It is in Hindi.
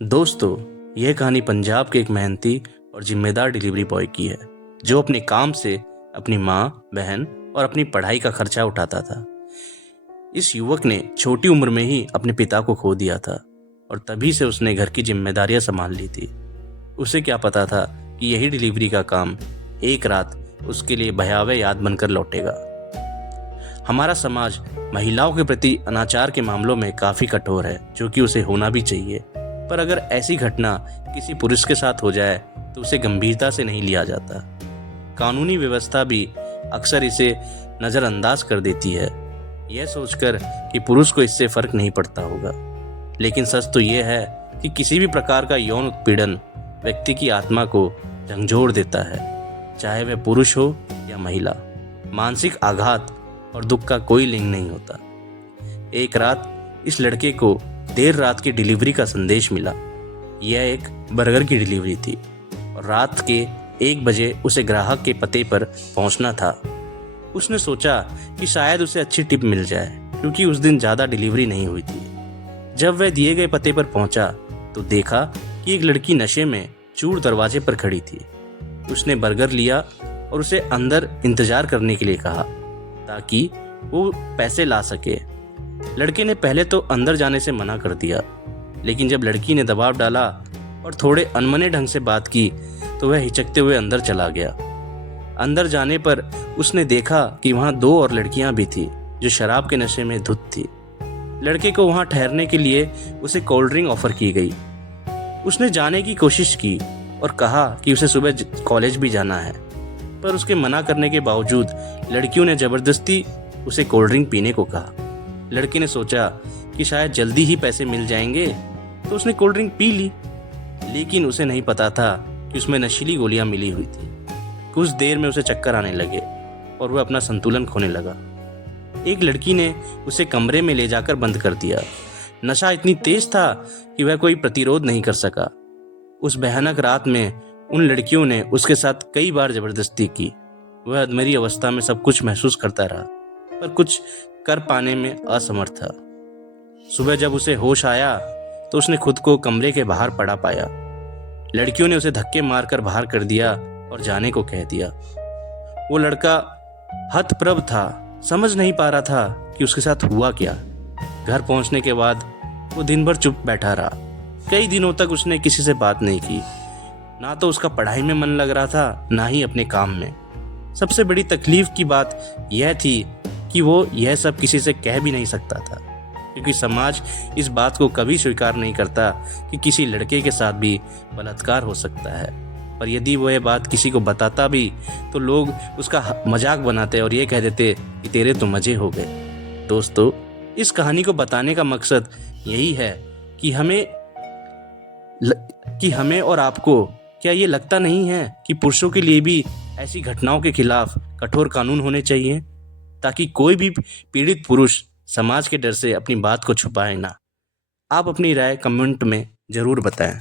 दोस्तों, यह कहानी पंजाब के एक मेहनती और जिम्मेदार डिलीवरी बॉय की है जो अपने काम से अपनी माँ, बहन और अपनी पढ़ाई का खर्चा उठाता था। इस युवक ने छोटी उम्र में ही अपने पिता को खो दिया था और तभी से उसने घर की जिम्मेदारियां संभाल ली थी। उसे क्या पता था कि यही डिलीवरी का काम एक रात उसके लिए भयावह याद बनकर लौटेगा। हमारा समाज महिलाओं के प्रति अनाचार के मामलों में काफी कठोर है, जो कि उसे होना भी चाहिए। पर अगर ऐसी घटना किसी पुरुष के साथ हो जाए तो उसे गंभीरता से नहीं लिया जाता। कानूनी व्यवस्था भी अक्सर इसे नज़रअंदाज कर देती है, यह सोचकर कि पुरुष को इससे फर्क नहीं पड़ता होगा। लेकिन सच तो यह है कि किसी भी प्रकार का यौन उत्पीड़न व्यक्ति की आत्मा को झंझोड़ देता है, चाहे वह पुरुष हो या महिला। मानसिक आघात और दुख का कोई लिंग नहीं होता। एक रात इस लड़के को देर रात की डिलीवरी का संदेश मिला। यह एक बर्गर की डिलीवरी थी और रात के 1 बजे उसे ग्राहक के पते पर पहुंचना था। उसने सोचा कि शायद उसे अच्छी टिप मिल जाए, क्योंकि उस दिन ज़्यादा डिलीवरी नहीं हुई थी। जब वह दिए गए पते पर पहुंचा तो देखा कि एक लड़की नशे में चूर दरवाजे पर खड़ी थी। उसने बर्गर लिया और उसे अंदर इंतजार करने के लिए कहा ताकि वो पैसे ला सके। लड़के ने पहले तो अंदर जाने से मना कर दिया, लेकिन जब लड़की ने दबाव डाला और थोड़े अनमने ढंग से बात की तो वह हिचकते हुए अंदर चला गया। अंदर जाने पर उसने देखा कि वहाँ 2 और लड़कियां भी थी जो शराब के नशे में धुत थी। लड़के को वहाँ ठहरने के लिए उसे कोल्ड ड्रिंक ऑफर की गई। उसने जाने की कोशिश की और कहा कि उसे सुबह कॉलेज भी जाना है, पर उसके मना करने के बावजूद लड़कियों ने जबरदस्ती उसे कोल्ड ड्रिंक पीने को कहा। लड़के ने सोचा कि शायद जल्दी ही पैसे मिल जाएंगे, तो उसने कोल्ड ड्रिंक पी ली। लेकिन उसे नहीं पता था कि उसमें नशीली गोलियां मिली हुई थी। कुछ देर में उसे चक्कर आने लगे और वह अपना संतुलन खोने लगा। एक लड़की ने उसे कमरे में ले जाकर बंद कर दिया। नशा इतनी तेज था कि वह कोई प्रतिरोध नहीं कर सका। उस भयानक रात में उन लड़कियों ने उसके साथ कई बार जबरदस्ती की। वह अधमरी अवस्था में सब कुछ महसूस करता रहा, पर कुछ कर पाने में असमर्थ था। सुबह जब उसे होश आया तो उसने खुद को कमरे के बाहर पड़ा पाया। लड़कियों ने उसे धक्के मारकर बाहर कर दिया और जाने को कह दिया। वो लड़का हतप्रभ था, समझ नहीं पा रहा था कि उसके साथ हुआ क्या। घर पहुंचने के बाद वो दिन भर चुप बैठा रहा। कई दिनों तक उसने किसी से बात नहीं की। ना तो उसका पढ़ाई में मन लग रहा था, ना ही अपने काम में। सबसे बड़ी तकलीफ की बात यह थी कि वो यह सब किसी से कह भी नहीं सकता था, क्योंकि समाज इस बात को कभी स्वीकार नहीं करता कि किसी लड़के के साथ भी बलात्कार हो सकता है। पर यदि वो यह बात किसी को बताता भी तो लोग उसका मजाक बनाते और ये कह देते कि तेरे तो मजे हो गए। दोस्तों, इस कहानी को बताने का मकसद यही है कि हमें और आपको क्या ये लगता नहीं है कि पुरुषों के लिए भी ऐसी घटनाओं के खिलाफ कठोर कानून होने चाहिए, ताकि कोई भी पीड़ित पुरुष समाज के डर से अपनी बात को छुपाए ना। आप अपनी राय कमेंट में जरूर बताएं।